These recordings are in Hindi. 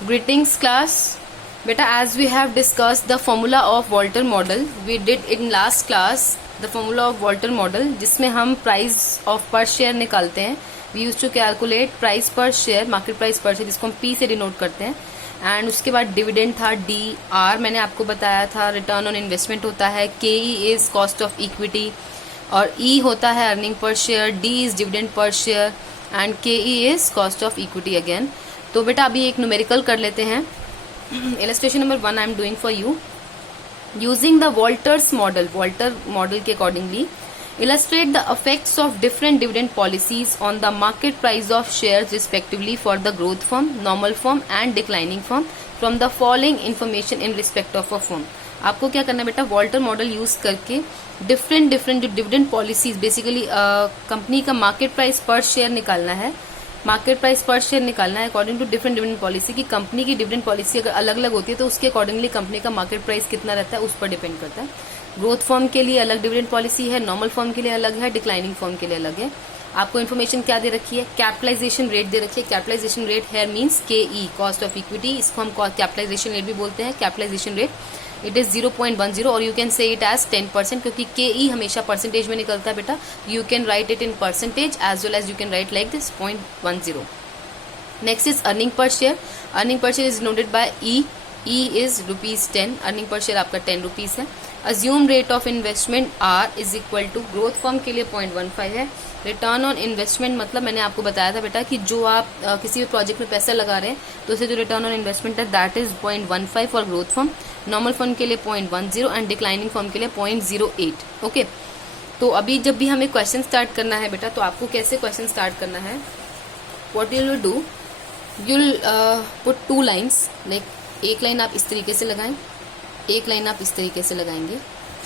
Greetings class. Beta, as we have discussed the formula of Walter model, we did in last class the formula of Walter model, जिसमें हम price of per share निकालते हैं. We used to calculate price per share, market price per share, जिसको हम P से डिनोट करते हैं. एंड उसके बाद डिविडेंड था डी. आर मैंने आपको बताया था रिटर्न ऑन इन्वेस्टमेंट होता है. के E is cost of equity और ई होता है earning per share. D is dividend per share and K E is cost of equity again. तो बेटा अभी एक न्यूमेरिकल कर लेते हैं. Illustration number 1 I am doing for you. Using the Walter's model, Walter model के accordingly illustrate the effects of different dividend policies on the market price of shares respectively for the growth firm, normal firm and declining firm from the following information in respect of a firm. आपको क्या करना है बेटा, वॉल्टर मॉडल यूज करके डिफरेंट जो डिविडेंड पॉलिसीज, बेसिकली कंपनी का मार्केट प्राइस पर शेयर निकालना है. मार्केट प्राइस पर शेयर निकालना है according to different dividend policy. की कंपनी की डिविडेंड पॉलिसी अगर अलग अलग होती है तो उसके अकॉर्डिंगली कंपनी का मार्केट प्राइस कितना रहता है उस पर डिपेंड करता है. ग्रोथ फर्म के लिए अलग डिविडेंड पॉलिसी है, नॉर्मल फर्म के लिए अलग है, डिक्लाइनिंग फर्म के लिए अलग है. आपको इन्फॉर्मेशन क्या दे रखी है, कैपिटलाइजेशन रेट दे रखी है. कैपिटलाइजेशन रेट है मींस के ई, कॉस्ट ऑफ इक्विटी. इसको हम कैपिटलाइजेशन रेट भी बोलते हैं. कैपिटलाइजेशन रेट इट इज 0.10 और you can say it as 10% क्योंकि के ई हमेशा परसेंटेज में निकलता है बेटा. You can write it in percentage as well as you can write like this 0.10. Next is earning per share. Earning per share is noted by E. E is ₹10. Earning per share आपका 10 रुपीज है. Assume rate of investment R is equal to, growth firm के लिए 0.15 है. रिटर्न ऑन इन्वेस्टमेंट मतलब मैंने आपको बताया था बेटा कि जो आप किसी भी प्रोजेक्ट में पैसा लगा रहे हैं तो उसे जो रिटर्न ऑन इन्वेस्टमेंट है that is 0.15 for growth firm. Normal firm के लिए 0.10 एंड डिक्लाइनिंग फर्म के लिए 0.08. ओके, तो अभी जब भी हमें क्वेश्चन स्टार्ट करना है बेटा तो आपको कैसे क्वेश्चन स्टार्ट करना है, what you will do, you'll put 2 lines. Like एक लाइन आप इस तरीके से लगाएं, एक लाइन आप इस तरीके से लगाएंगे.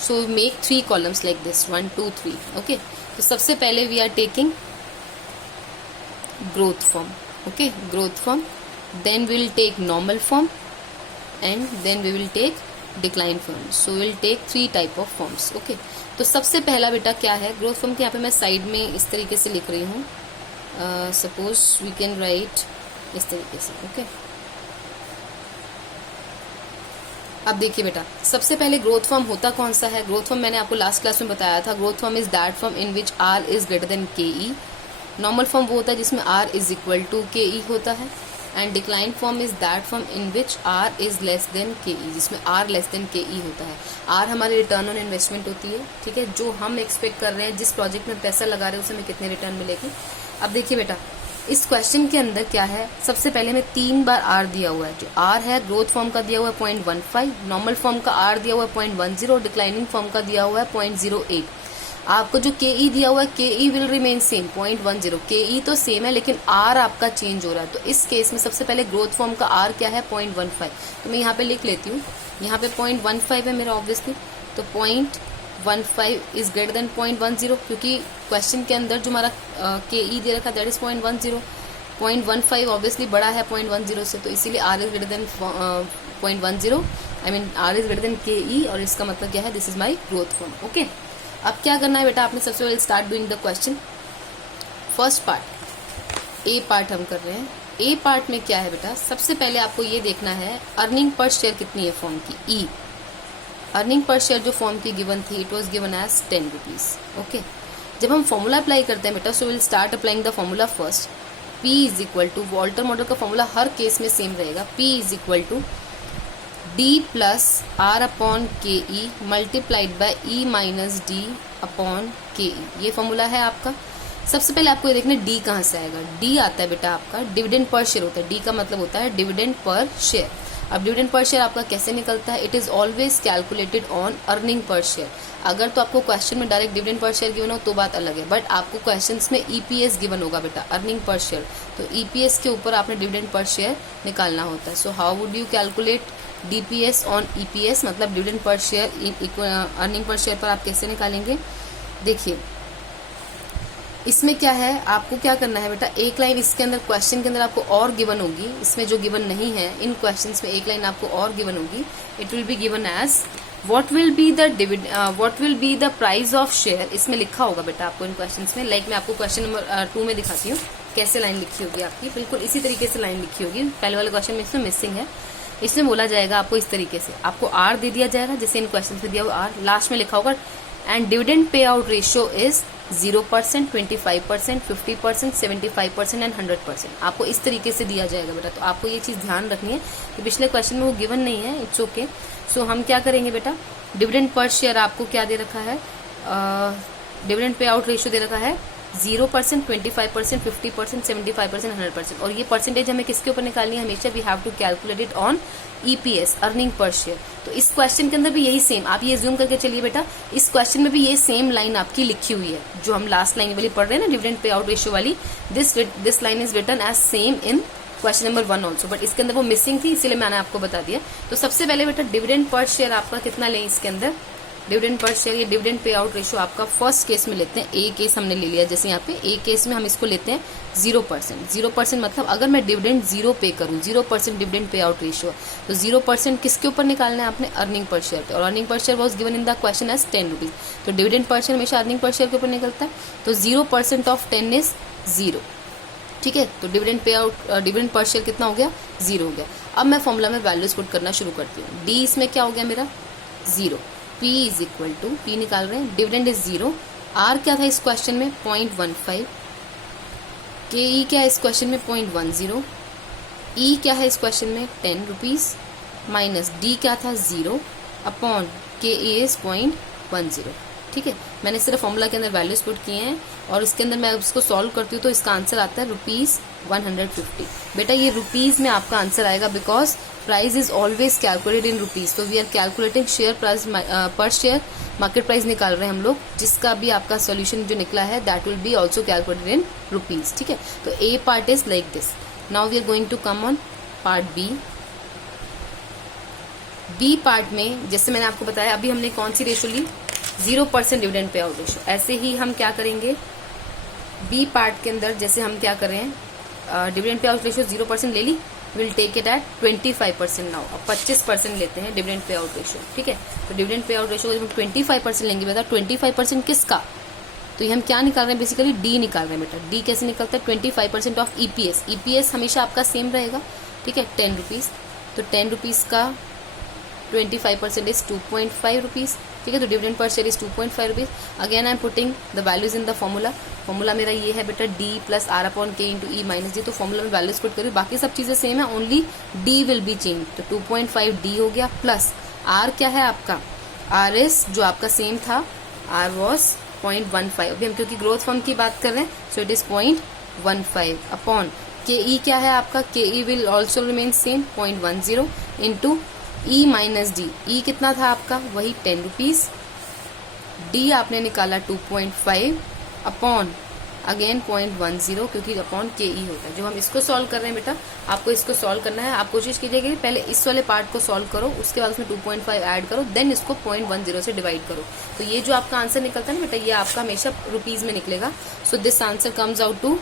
So make 3 columns like this, 1 2 3. Okay, तो सबसे पहले we are taking growth firm. Okay, growth firm. Then we will take normal firm and then we will take decline firm. So we will take 3 type of firms. Okay, तो सबसे पहला बेटा क्या है, ग्रोथ फर्म के यहाँ पे मैं साइड में इस तरीके से लिख रही हूँ. सपोज वी कैन राइट इस तरीके से. ओके, अब देखिए बेटा, सबसे पहले ग्रोथ फर्म होता कौन सा है. ग्रोथ फर्म मैंने आपको लास्ट क्लास में बताया था. Growth firm is that firm in which R is greater than K E. Normal firm वो होता है जिसमें आर इज इक्वल टू के ई होता है. And decline firm is that firm in which R is less than K E, जिसमें are less than K E होता है. आर हमारी रिटर्न ऑन इन्वेस्टमेंट होती है. ठीक है, जो हम एक्सपेक्ट कर रहे हैं, जिस प्रोजेक्ट में पैसा लगा रहे हैं उसे हमें कितने रिटर्न मिलेगी. अब देखिए बेटा, इस क्वेश्चन के अंदर क्या है, सबसे पहले में 3 बार आर दिया हुआ है. जो आर है ग्रोथ फर्म का दिया हुआ है 0.15, नॉर्मल फर्म का आर दिया हुआ है 0.10 और डिक्लाइनिंग फर्म का दिया हुआ है 0.08. आपको जो के ई दिया हुआ है, के ई विल रिमेन सेम 0.10. के ई तो सेम है लेकिन आर आपका चेंज हो रहा है. तो इस केस में सबसे पहले ग्रोथ फर्म का आर क्या है 0.15. तो मैं यहाँ पे लिख लेती हूँ. यहाँ पे 0.15 है मेरा ऑब्वियसली, तो 0.15 इज ग्रेटर देन 0.10 क्योंकि क्वेश्चन के अंदर जो हमारा के ई दे रखा दैट इज 0.10. 0.15 ऑब्वियसली बड़ा है 0.10 से, तो इसीलिए R is greater than 0.10. I mean R is greater than K E और इसका मतलब क्या है, this is my growth firm. Okay, अब क्या करना है बेटा, आपने सबसे पहले start doing the question. First part, A part हम कर रहे हैं. ए पार्ट में क्या है बेटा, सबसे पहले आपको ये देखना है अर्निंग पर शेयर कितनी है फर्म की. ई अर्निंग पर शेयर जो फॉर्म की गिवन थी, it was given as 10 rupees. Okay, जब हम फॉर्मूला अप्लाई करते हैं बेटा, so will start applying the formula first. P is equal to, Walter model का फॉर्मूला हर केस में सेम रहेगा. P is equal to D plus R upon K E multiplied by E minus D upon K E. ये फॉर्मूला है आपका. सबसे पहले आपको ये देखना D कहाँ से आएगा. D आता है बेटा आपका डिविडेंड पर शेयर होता है. D का मतलब होता है डिविडेंड पर शेयर. अब डिविडेंड पर शेयर आपका कैसे निकलता है, it is always calculated on earning per share. अगर तो आपको क्वेश्चन में direct dividend per share given हो तो बात अलग है, बट आपको क्वेश्चंस में ईपीएस गिवन होगा बेटा, अर्निंग पर शेयर. तो ईपीएस के ऊपर आपने डिविडेंड पर शेयर निकालना होता है. So how would you calculate DPS on EPS, मतलब dividend per share earning per share पर आप कैसे निकालेंगे. देखिए इसमें क्या है, आपको क्या करना है बेटा, एक लाइन इसके अंदर क्वेश्चन के अंदर आपको और गिवन होगी. इसमें जो गिवन नहीं है, इन क्वेश्चंस में एक लाइन आपको और गिवन होगी. It will be given as what will be the price of share. इसमें लिखा होगा बेटा आपको इन क्वेश्चंस में. लाइक मैं आपको क्वेश्चन नंबर 2 में दिखाती हूँ. कैसे लाइन लिखी होगी आपकी, बिल्कुल इसी तरीके से लाइन लिखी होगी। पहले वाले क्वेश्चन में इसमें मिसिंग है, इसमें बोला जाएगा आपको इस तरीके से, आपको आर दे दिया जाएगा जैसे इन क्वेश्चन में दिया हुआ आर, लास्ट में लिखा होगा and dividend pay out ratio is 0%, 25%, 50%, 75% and 100%। आपको इस तरीके से दिया जाएगा बेटा, तो आपको ये चीज ध्यान रखनी है कि पिछले क्वेश्चन में वो गिवन नहीं है, इट्स ओके। सो हम क्या करेंगे बेटा, डिविडेंड पर शेयर आपको क्या दे रखा है, डिविडेंड पे आउट रेशियो दे रखा है 0%, 25%, 50%, 75%, 100%। और ये परसेंटेज हमें किसके ऊपर निकालनी है, हमेशा we have to calculate it on EPS, earning per share. तो इस क्वेश्चन के अंदर भी यही सेम, आप ये जूम करके चलिए बेटा, इस क्वेश्चन में भी ये सेम लाइन आपकी लिखी हुई है जो हम लास्ट लाइन वाली पढ़ रहे हैं ना, डिविडेंड पे आउट रेशियो वाली। This line is written as same in question number 1 also, but इसके अंदर वो मिसिंग थी, इसीलिए मैंने आपको बता दिया। तो सबसे पहले बेटा डिविडेंड पर शेयर आपका कितना लें इसके अंदर, डिविडेंड पर शेयर या डिविडेंड पे आउट रेशियो आपका फर्स्ट केस में लेते हैं, ए केस हमने ले लिया, जैसे यहाँ पे ए केस में हम इसको लेते हैं 0%। 0% मतलब अगर मैं डिविडेंड 0 पे करूँ, 0% डिविडेंड पे आउट रेशियो, तो 0% किसके ऊपर निकालना है आपने, अर्निंग पर शेयर पे, और earning per share was given in the question as 10 rupees. तो डिविडेंड पर शेयर हमेशा अर्निंग पर शेयर के ऊपर निकलता है, तो 0% ऑफ 10 इज 0, ठीक है। तो dividend pay out, dividend per share कितना हो गया, 0 हो गया। अब मैं फॉर्मूला में वैल्यूज पुट करना शुरू करती हूँ। डी इसमें क्या हो गया मेरा 0, P is equal to, P निकाल रहे हैं, डिविडेंड इज 0, R क्या था इस क्वेश्चन में 0.15, KE क्या है इस क्वेश्चन में 0.10, E क्या है इस क्वेश्चन में 10 रुपीज, माइनस D क्या था 0 अपॉन KE इज 0.10, ठीक है। मैंने सिर्फ फॉर्मूला के अंदर वैल्यूज पुट किए हैं और इसके अंदर मैं उसको सॉल्व करती हूँ तो इसका आंसर आता है ₹150। बेटा ये रुपीज में आपका आंसर आएगा because price is always calculated in rupees, तो we are calculating share price पर शेयर, मार्केट प्राइस निकाल रहे हैं हम लोग, जिसका भी आपका सोल्यूशन जो निकला है that will be also calculated in rupees, ठीक है। तो A part is like this. Now we are going to come on part B. B part में जैसे मैंने आपको बताया अभी हमने कौन सी रेशो ली, 0% डिविडेंड पे आउट रेशो। ऐसे ही हम क्या करेंगे बी पार्ट के अंदर, जैसे हम क्या कर रहे हैं, डिविडेंड पे आउट रेशो 0% ले ली, will take it at 25% now. अब 25% लेते हैं डिविडेंड पे आउट रेशो, ठीक है। तो डिविडेंड पे आउट रेशो जब हम 25% लेंगे बेटा, 25% किसका, तो ये हम क्या निकाल रहे हैं बेसिकली, डी निकाल रहे हैं बेटा। डी कैसे निकलता है, 25% ऑफ ईपीएस। ईपीएस हमेशा आपका सेम रहेगा, ठीक है, 10 रुपीज। तो 10 रुपीज का 25% इज 2.5 रुपीज, ठीक है। तो dividend per share is 2.5 rupees. Again I am putting the values in the formula. Formula मेरा ये है बेटा डी प्लस आर अपॉन के इंटू ई माइनस डी। तो फॉर्मूला में वैल्यूज पुट करूँ, बाकी सब चीजें सेम है, only D will be change. तो 2.5 डी हो गया, प्लस आर क्या है आपका, आर एस जो आपका सेम था, आर वॉज 0.15। अभी हम क्योंकि ग्रोथ फॉर्म की बात कर रहे हैं, so it is 0.15 upon K ई क्या है आपका, K E will also remain same 0.10 into E minus D. E कितना था आपका, वही 10 रुपीज। डी आपने निकाला 2.5 अपॉन अगेन 0.10 क्योंकि अपॉन के ई होता है। जो हम इसको सॉल्व कर रहे हैं बेटा, आपको इसको सॉल्व करना है। आप कोशिश कीजिएगा कि पहले इस वाले पार्ट को सॉल्व करो, उसके बाद उसमें 2.5 ऐड करो, देन इसको 0.10 से डिवाइड करो। तो ये जो आपका आंसर निकलता है ना बेटा, ये आपका हमेशा रुपीज में निकलेगा। So this answer comes out to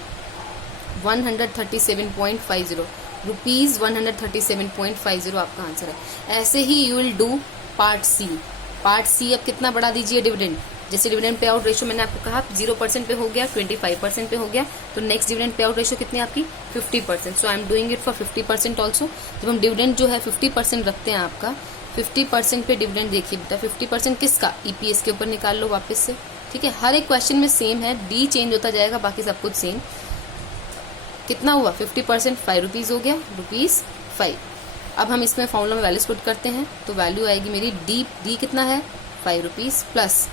137.50 rupees, 137.50 आपका आंसर है। ऐसे ही you will do part C. Part C अब कितना बढ़ा दीजिए डिविडेंड, जैसे डिविडेंड पे आउट रेशियो मैंने आपको कहा 0% पे हो गया, 25% पे हो गया, तो नेक्स्ट डिविडेंड पे आउट रेशियो कितनी आपकी 50%। So I am doing it for 50% also. जब हम डिविडेंड जो है 50% रखते हैं आपका, 50% पे डिविडेंड देखिए बेटा, 50% किसका, ईपीएस के ऊपर निकाल लो वापस से, ठीक है। हर एक क्वेश्चन में सेम है, डी चेंज होता जाएगा, बाकी सब कुछ सेम। कितना हुआ 50%, 5 रुपीज हो गया, ₹5। अब हम इसमें फॉर्मूला में वैल्यूज पुट करते हैं, तो वैल्यू आएगी मेरी डी कितना है 5 रुपीज, प्लस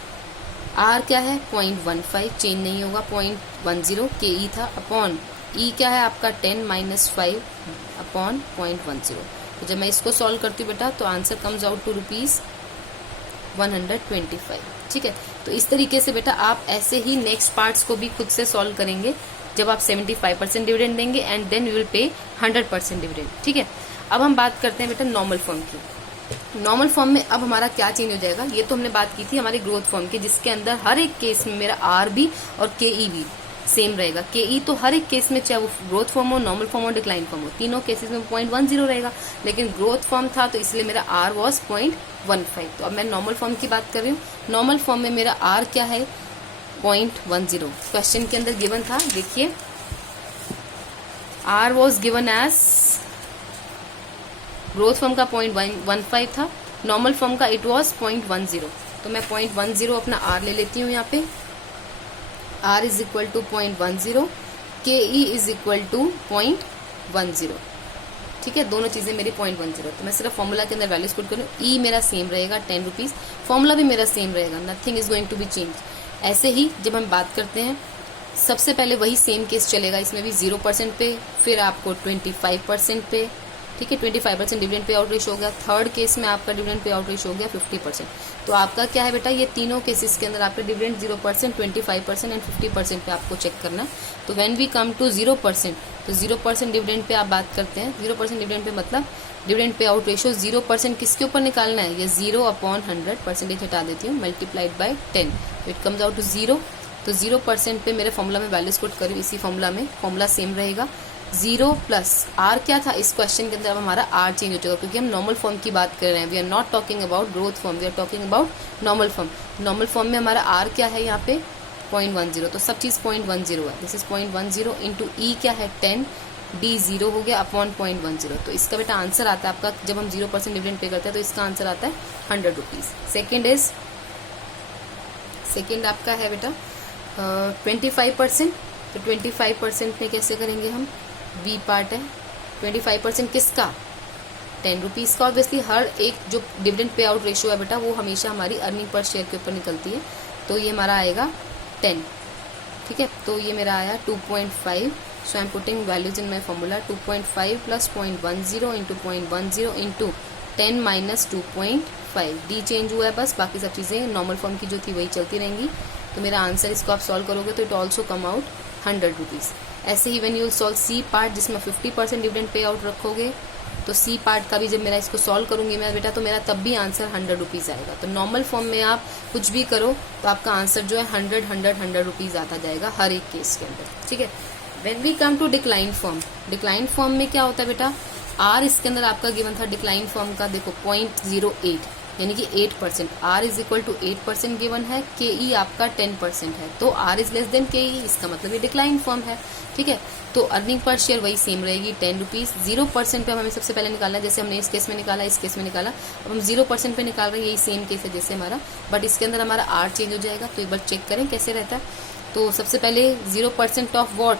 आर क्या है 0.15 चेंज नहीं होगा, 0.10 के ई था, अपॉन ई क्या है आपका 10 माइनस 5 अपॉन 0.10। तो जब मैं इसको सॉल्व करती हूँ बेटा, तो आंसर कम्स आउट टू ₹125, ठीक है। तो इस तरीके से बेटा आप ऐसे ही नेक्स्ट पार्ट्स को भी खुद से सॉल्व करेंगे जब आप 75% डिविडेंड देंगे, and then you will pay 100% dividend, ठीक है। अब हम बात करते हैं बेटा नॉर्मल फॉर्म की। नॉर्मल फॉर्म में अब हमारा क्या चेंज हो जाएगा, ये तो हमने बात की थी हमारी ग्रोथ फॉर्म की, जिसके अंदर हर एक केस में मेरा आर भी और के ई भी सेम रहेगा। के ई तो हर एक केस में, चाहे वो ग्रोथ फॉर्म हो, नॉर्मल फॉर्म हो, डिक्लाइन फॉर्म हो, तीनों केसेस में 0.10 रहेगा, लेकिन ग्रोथ फॉर्म था तो इसलिए मेरा आर वॉज 0.15। तो अब मैं नॉर्मल फॉर्म की बात कर रही हूँ। नॉर्मल फॉर्म में मेरा आर क्या है 0.10, क्वेश्चन के अंदर गिवन था, देखिए R was given as, growth firm का 0.15 था, नॉर्मल फॉर्म का इट वॉज 0.10। तो मैं 0.10 अपना आर ले लेती हूँ यहाँ पे। आर इज इक्वल टू 0.10, के ई इज इक्वल टू 0.10। ठीक है, दोनों चीजें मेरी 0.10। तो मैं सिर्फ फॉर्मूला के अंदर वैल्यूज पुट करूँ, ई मेरा सेम रहेगा 10 रुपीज, फॉर्मूला भी मेरा सेम रहेगा, nothing is going to be change. ऐसे ही जब हम बात करते हैं, सबसे पहले वही सेम केस चलेगा, इसमें भी 0% पे, फिर आपको 25% पे, ठीक है, 25% डिविडेंड पे आउट रेशो हो गया। थर्ड केस में आपका डिविडेंड पे आउट रेशो हो गया 50%। तो आपका क्या है बेटा, ये तीनों केसेस के अंदर आपका डिविडेंड 0%, 25% एंड 50% पे आपको चेक करना है। तो व्हेन वी कम टू 0%, तो 0% डिविडेंड पे आप बात करते हैं, 0% डिविडेंड पे मतलब डिविडेंड पे आउट रेशो 0% किसके ऊपर निकालना है, ये 0/100 परसेंटेज हटा देती हूँ, मल्टीप्लाइड बाय 10, तो इट कम्स आउट टू 0। तो 0% पे मेरे फॉर्मूला में वैल्यूज पुट करूँ, इसी फॉर्मूला में फॉर्मूला सेम रहेगा। 0 प्लस आर क्या था इस क्वेश्चन के अंदर, अब हमारा आर चेंज हो जाएगा, क्योंकि हम नॉर्मल फॉर्म की बात कर रहे हैं। We are not talking about growth form, we are talking about normal form. Normal form में हमारा आर क्या है यहाँ पे 0.10, तो सब चीज 0.10 है। दिस इज 0.10 इंटू ई क्या है 10, डी 0 हो गया अपॉन 0.10। तो इसका बेटा आंसर आता है आपका, जब हम 0% डिविडेंड पे करते हैं तो इसका आंसर आता है 100 रुपीज। सेकेंड आपका है बेटा 25%। तो 25% में कैसे करेंगे हम, बी पार्ट है, 25% किसका, 10 रुपीज का। ऑब्वियसली हर एक जो डिविडेंड पे आउट रेशियो है बेटा, वो हमेशा हमारी अर्निंग पर शेयर के ऊपर निकलती है। तो ये हमारा आएगा 10, ठीक है। तो ये मेरा आया 2.5। So I am putting values in my formula, 2.5 plus 0.10 into 0.10 into 10 minus 2.5। D change हुआ है बस, बाकी सब चीजें नॉर्मल फॉर्म की जो थी वही चलती रहेंगी। तो मेरा आंसर, इसको आप सॉल्व करोगे तो it also come out 100 rupees. ऐसे ही when you solve C part, जिसमें 50% डिविडेंड पे आउट रखोगे, तो सी पार्ट का भी जब मेरा इसको सॉल्व करूंगी मैं बेटा, तो मेरा तब भी आंसर 100 रुपीज आएगा। तो नॉर्मल फॉर्म में आप कुछ भी करो तो आपका आंसर जो है 100 रुपीज आता जाएगा हर एक केस के अंदर, ठीक है। When we come to decline form, decline form में क्या होता है बेटा, आर इसके अंदर आपका गिवन था डिक्लाइन फॉर्म का, देखो 0.08 यानी कि 8%, R is equal to 8% given है, के ई आपका 10% है, तो are is less than K ई, इसका मतलब ये डिक्लाइन फॉर्म है, ठीक है। तो अर्निंग पर शेयर वही सेम रहेगी 10 रुपीज। 0% पे हमें सबसे पहले निकालना है, जैसे हमने इस केस में निकाला, इस केस में निकाला, अब हम 0% पे निकाल रहे हैं, यही सेम केस है जैसे हमारा, बट इसके अंदर हमारा आर चेंज हो जाएगा। तो एक बार चेक करें कैसे रहता है। तो सबसे पहले 0% ऑफ वॉट,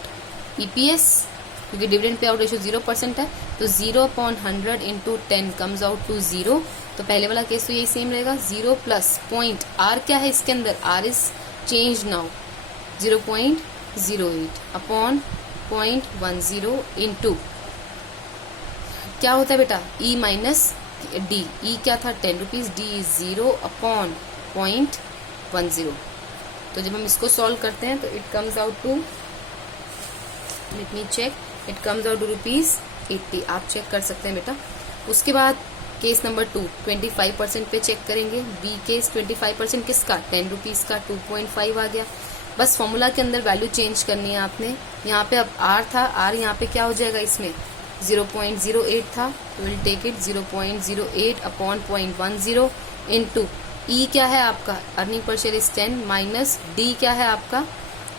ईपीएस, क्योंकि डिविडेंड पे आउट रेशियो 0% है, तो 0/100 इंटू 10 कम्स आउट टू 0। तो पहले वाला केस तो यही सेम रहेगा, 0 प्लस पॉइंट, आर क्या है इसके अंदर, R is change now 0.08 upon 0.10 into क्या होता है बेटा, ई माइनस डी, ई क्या था 10 रुपीज, डी इज 0 अपॉन 0.10। तो जब हम इसको सॉल्व करते हैं तो it comes out to, let me check, it comes out to ₹80। आप चेक कर सकते हैं बेटा। उसके बाद केस नंबर 2 25% पे चेक करेंगे। बी केस 25% किसका, 10 रुपीज का, 2.5 आ गया। बस फॉर्मूला के अंदर वैल्यू चेंज करनी है आपने। यहाँ पे अब आर था, आर यहाँ पे क्या हो जाएगा, इसमें 0.08 था, तो will take it 0.08 upon 0.10 into E क्या है आपका, earning per share is 10 minus D क्या है आपका,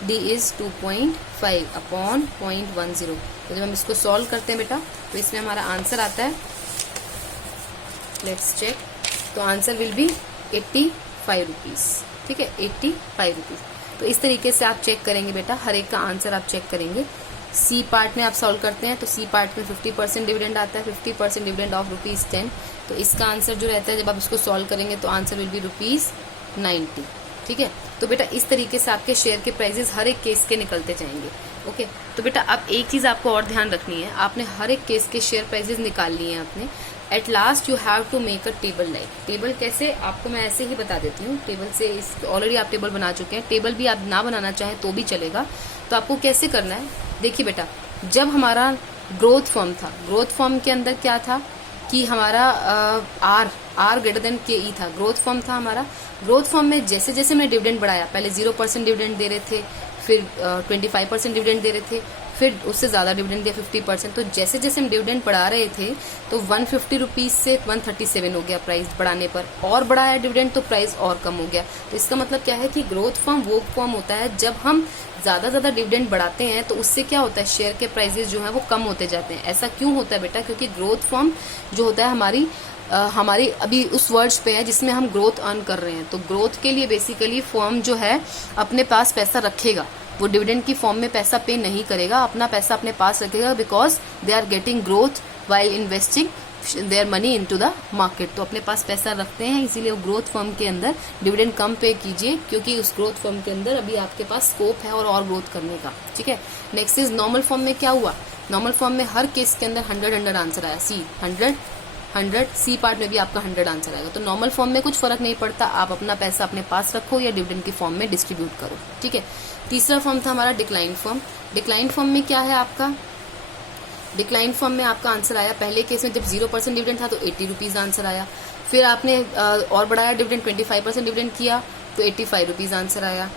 डी इज 2.5 अपॉन 0.10। तो जब हम इसको सॉल्व करते हैं बेटा, तो इसमें हमारा आंसर आता है, लेट्स चेक, तो आंसर विल बी 85 रुपीज, ठीक है, 85 रुपीज। तो इस तरीके से आप चेक करेंगे बेटा, हर एक का आंसर आप चेक करेंगे। सी पार्ट में आप सॉल्व करते हैं तो सी पार्ट में 50% डिविडेंड आता है, 50% डिविडेंड ऑफ ₹10। तो इसका आंसर जो रहता है जब आप इसको सॉल्व करेंगे तो आंसर विल बी ₹90, ठीक है। तो बेटा इस तरीके से आपके शेयर के प्राइजेस हर एक केस के निकलते जाएंगे, ओके। तो बेटा अब एक चीज आपको और ध्यान रखनी है, आपने हर एक केस के शेयर प्राइजेस निकाल लिए हैं आपने। At last you have to make a table. Like table कैसे, आपको मैं ऐसे ही बता देती हूँ। टेबल से ऑलरेडी आप टेबल बना चुके हैं, टेबल भी आप ना बनाना चाहें तो भी चलेगा। तो आपको कैसे करना है, देखिए बेटा, जब हमारा ग्रोथ फॉर्म था, ग्रोथ फॉर्म के अंदर क्या था कि हमारा आर ग्रेटर देन के ई था, ग्रोथ फॉर्म था हमारा। ग्रोथ फॉर्म में जैसे जैसे हमने डिविडेंड बढ़ाया, पहले 0% डिविडेंड दे रहे थे, फिर 25% डिविडेंड दे रहे थे, फिर उससे ज़्यादा डिविडेंड दिया 50%। तो जैसे जैसे हम डिविडेंड बढ़ा रहे थे तो 150 रुपीज़ से 137 हो गया प्राइस बढ़ाने पर, और बढ़ाया डिविडेंड तो प्राइस और कम हो गया। तो इसका मतलब क्या है कि ग्रोथ फॉर्म वो फॉर्म होता है जब हम ज़्यादा डिविडेंड बढ़ाते हैं तो उससे क्या होता है, शेयर के प्राइजेस जो है वो कम होते जाते हैं। ऐसा क्यों होता है बेटा? क्योंकि ग्रोथ फॉर्म जो होता है हमारी अभी उस वर्ड्स पे है जिसमें हम ग्रोथ अर्न कर रहे हैं। तो ग्रोथ के लिए बेसिकली फॉर्म जो है अपने पास पैसा रखेगा, वो डिविडेंड की फॉर्म में पैसा पे नहीं करेगा, अपना पैसा अपने पास रखेगा, because they are getting growth while investing their money into the market. तो अपने पास पैसा रखते हैं, इसीलिए वो ग्रोथ फर्म के अंदर डिविडेंड कम पे कीजिए, क्योंकि उस ग्रोथ फर्म के अंदर अभी आपके पास स्कोप है और ग्रोथ करने का। ठीक है, नेक्स्ट इज नॉर्मल फॉर्म में क्या हुआ? नॉर्मल फॉर्म में हर केस के अंदर 100 आंसर आया। सी 100 सी पार्ट में भी आपका 100 आंसर आएगा। तो नॉर्मल फॉर्म में कुछ फर्क नहीं पड़ता, आप अपना पैसा अपने पास रखो या डिविडेंड की फॉर्म में डिस्ट्रीब्यूट करो। ठीक है, तीसरा फॉर्म था हमारा डिक्लाइन फॉर्म। डिक्लाइन फॉर्म में क्या है आपका? डिक्लाइन फॉर्म में आपका आंसर आया, पहले केस में जब 0% डिविडेंड था तो 80 रुपीज़ आंसर आया। फिर आपने और बढ़ाया डिविडेंड, 25% डिविडेंड किया तो 85 रुपीज़ आंसर आया।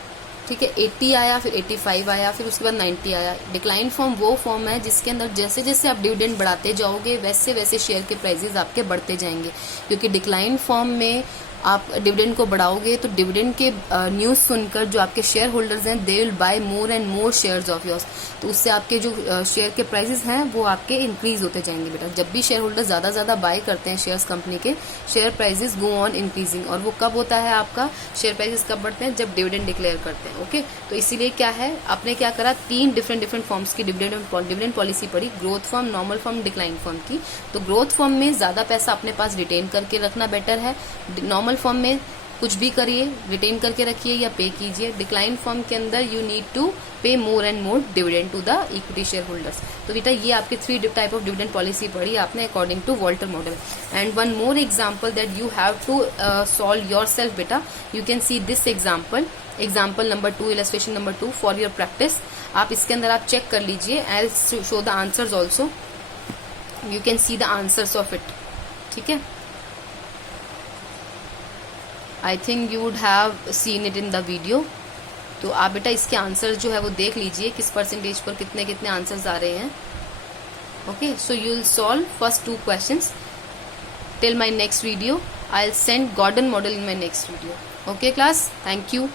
ठीक है, 80 आया, फिर 85 आया, फिर उसके बाद 90 आया। डिक्लाइन फॉर्म वो फॉर्म है जिसके अंदर जैसे जैसे आप डिविडेंड बढ़ाते जाओगे वैसे वैसे शेयर के प्राइजेस आपके बढ़ते जाएंगे, क्योंकि डिक्लाइन फॉर्म में आप डिविडेंड को बढ़ाओगे तो डिविडेंड के न्यूज़ सुनकर जो आपके शेयर होल्डर्स हैं they will buy more and more shares of yours. तो उससे आपके जो शेयर के प्राइसेस हैं वो आपके इंक्रीज होते जाएंगे बेटा। जब भी शेयर होल्डर ज़्यादा बाय करते हैं शेयर्स कंपनी के, share prices go on increasing. और वो कब होता है आपका शेयर प्राइसेस कब बढ़ते हैं? जब डिविडेंड डिक्लेयर करते हैं। ओके, तो इसीलिए क्या है, आपने क्या करा, 3 डिफरेंट फॉर्म्स की डिविडेंड पॉलिसी पड़ी, growth form, normal form, decline form की। तो ग्रोथ फॉर्म में ज़्यादा पैसा अपने पास रिटेन करके रखना बेटर है। नॉर्मल फॉर्म में कुछ भी करिए, रिटेन करके रखिए या पे कीजिए। डिक्लाइन फॉर्म के अंदर you need to pay more and more dividend to the equity share holders. तो बेटा ये आपके 3 टाइप ऑफ डिविडेंड पॉलिसी पढ़ी आपने according to Walter model. And one more example that you have to solve yourself बेटा, you can see this example number 2, illustration number 2 for your practice. आप इसके अंदर आप चेक कर लीजिए, I will show the answers also, you can see the answers of it. ठीक है, I think you would have seen it in the video. तो आप बेटा इसके आंसर जो है वो देख लीजिए, किस परसेंटेज पर कितने कितने आंसर्स आ रहे हैं। Okay, so you will solve first 2 questions till my next video. I will send Gordon model in my next video. Okay class, thank you.